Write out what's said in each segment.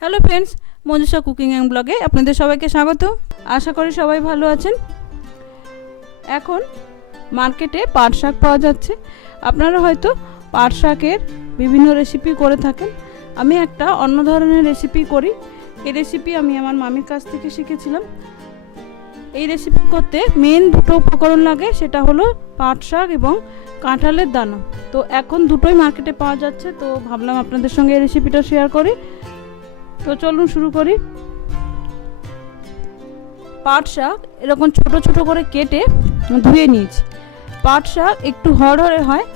Hello friends, Manjusha cooking and ব্লগে আপনাদের সবাইকে স্বাগত। আশা করি সবাই ভালো আছেন। এখন মার্কেটে পাট শাক পাওয়া যাচ্ছে। আপনারা হয়তো পাট শাকের বিভিন্ন রেসিপি করে থাকেন। আমি একটা অন্য ধরনের রেসিপি করি। এই রেসিপি আমি আমার মামির কাছ থেকে শিখেছিলাম। এই রেসিপি করতে মেন দুটো উপকরণ লাগে, সেটা হলো পাট শাক এবং কাঁঠালের দানা। তো এখন দুটোই মার্কেটে পাওয়া যাচ্ছে, তো ভাবলাম আপনাদের সঙ্গে এই রেসিপিটা শেয়ার করি। তো চলুন শুরু করি। পাট শাক এরকম ছোট ছোট করে কেটে ধুয়ে নিয়েছি। পাট শাক একটু হরহরে হয়,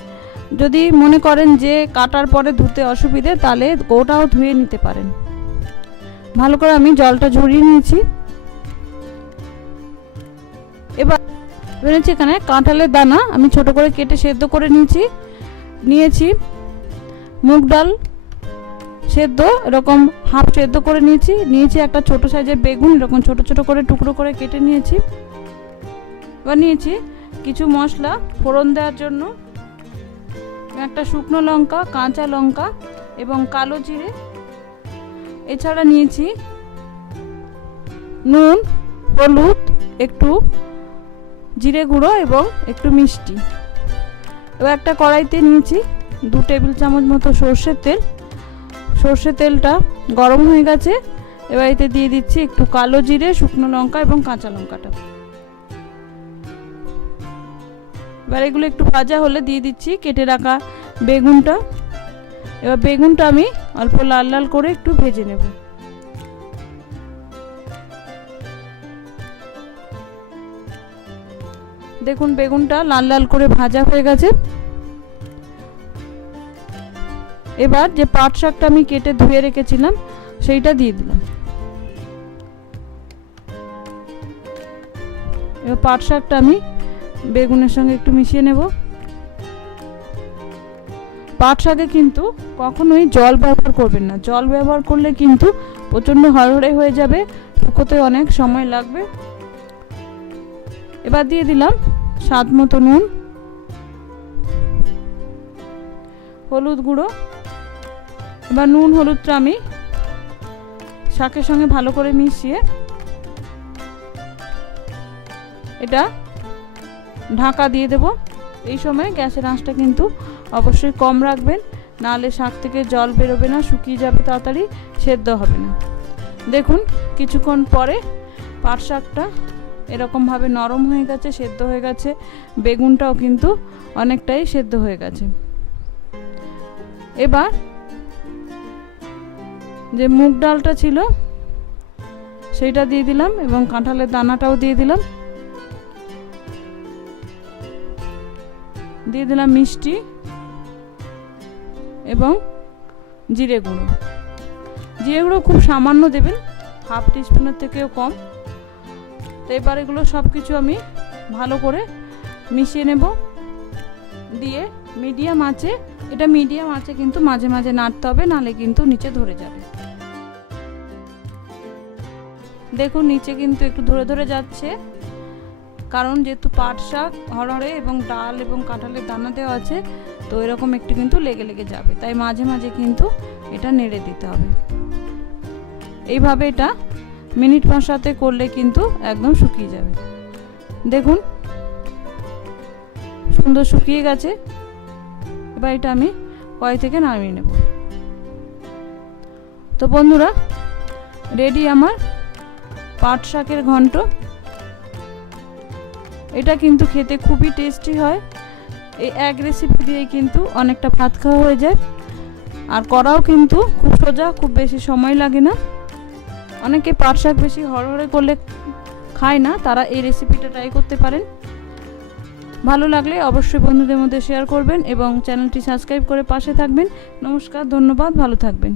যদি মনে করেন যে কাটার পরে ধুতে অসুবিধে তাহলে ওটাও ধুয়ে নিতে পারেন। ভালো করে আমি জলটা ঝরিয়ে নিয়েছি। এবার এখানে কাঁঠালের দানা আমি ছোট করে কেটে সেদ্ধ করে নিয়েছি। মুগ ডাল সেদ্ধ এরকম হাফ সেদ্ধ করে নিয়েছি একটা ছোট সাইজের বেগুন এরকম ছোট ছোট করে টুকরো করে কেটে নিয়েছি। এবার নিয়েছি কিছু মশলা ফোড়ন দেওয়ার জন্য, একটা শুকনো লঙ্কা, কাঁচা লঙ্কা এবং কালো জিরে। এছাড়া নিয়েছি নুন, হলুদ, একটু জিরে গুঁড়ো এবং একটু মিষ্টি। এবার একটা কড়াইতে নিয়েছি 2 টেবিল চামচ মতো সর্ষের তেল। সর্ষের তেলটা গরম হয়ে গেছে। এবার এতে দিয়ে দিচ্ছি একটু কালো জিরে, শুকনো লঙ্কা এবং কাঁচা লঙ্কাটা। এবার এগুলো একটু ভাজা হলে দিয়ে দিচ্ছি কেটে রাখা বেগুনটা। এবার বেগুনটা আমি অল্প লাল লাল করে একটু ভেজে নেব। দেখুন বেগুনটা লাল লাল করে ভাজা হয়ে গেছে। এবার যে পাট শাকটা আমি কেটে ধুয়ে রেখেছিলাম সেইটা দিয়ে দিলাম। এবার পাট শাকটা আমি বেগুনের সঙ্গে একটু মিশিয়ে নেব। পাট শাকে কিন্তু কখনোই জল ব্যবহার করবেন না। জল ব্যবহার করলে কিন্তু প্রচণ্ড হরহরে হয়ে যাবে, শুকোতে অনেক সময় লাগবে। এবার দিয়ে দিলাম স্বাদ মতো নুন, হলুদ গুঁড়ো। এবার নুন হলুদটা আমি শাকের সঙ্গে ভালো করে মিশিয়ে এটা ঢাকা দিয়ে দেব। এই সময় গ্যাসের আঁচটা কিন্তু অবশ্যই কম রাখবেন, নাহলে শাক থেকে জল বেরোবে না, শুকিয়ে যাবে, তাড়াতাড়ি সেদ্ধ হবে না। দেখুন কিছুক্ষণ পরে পাট শাকটা এরকমভাবে নরম হয়ে গেছে, সেদ্ধ হয়ে গেছে। বেগুনটাও কিন্তু অনেকটাই সেদ্ধ হয়ে গেছে। এবার যে মুগ ডালটা ছিল সেইটা দিয়ে দিলাম এবং কাঁঠালের দানাটাও দিয়ে দিলাম। দিয়ে দিলাম মিষ্টি এবং জিরে গুঁড়ো। জিরে গুঁড়ো খুব সামান্য দেবেন, হাফ টিস্পুনের থেকেও কম। তো এবার এগুলো সব কিছু আমি ভালো করে মিশিয়ে নেব। দিয়ে মিডিয়াম আঁচে, এটা মিডিয়াম আঁচে কিন্তু মাঝে মাঝে নাড়তে হবে, নাহলে কিন্তু নিচে ধরে যাবে। দেখুন নিচে কিন্তু একটু ধরে ধরে যাচ্ছে, কারণ যেহেতু পাট শাক হরহরে এবং ডাল এবং কাঁঠালের দানা দেওয়া আছে, তো এরকম একটু কিন্তু লেগে লেগে যাবে, তাই মাঝে মাঝে কিন্তু এটা নেড়ে দিতে হবে। এইভাবে এটা মিনিট 5-7 করলে কিন্তু একদম শুকিয়ে যাবে। দেখুন সুন্দর শুকিয়ে গেছে। এবার এটা আমি কড়াই থেকে নামিয়ে নেব। তো বন্ধুরা, রেডি আমার পাট শাকের ঘন্ট। এটা কিন্তু খেতে খুবই টেস্টি হয়। এই এক রেসিপি দিয়ে কিন্তু অনেকটা ভাত খাওয়া হয়ে যায়, আর করাও কিন্তু খুব সোজা, খুব বেশি সময় লাগে না। অনেকে পাট শাক বেশি হরহরে করলে খায় না, তারা এই রেসিপিটা ট্রাই করতে পারেন। ভালো লাগলে অবশ্যই বন্ধুদের মধ্যে শেয়ার করবেন এবং চ্যানেলটি সাবস্ক্রাইব করে পাশে থাকবেন। নমস্কার, ধন্যবাদ, ভালো থাকবেন।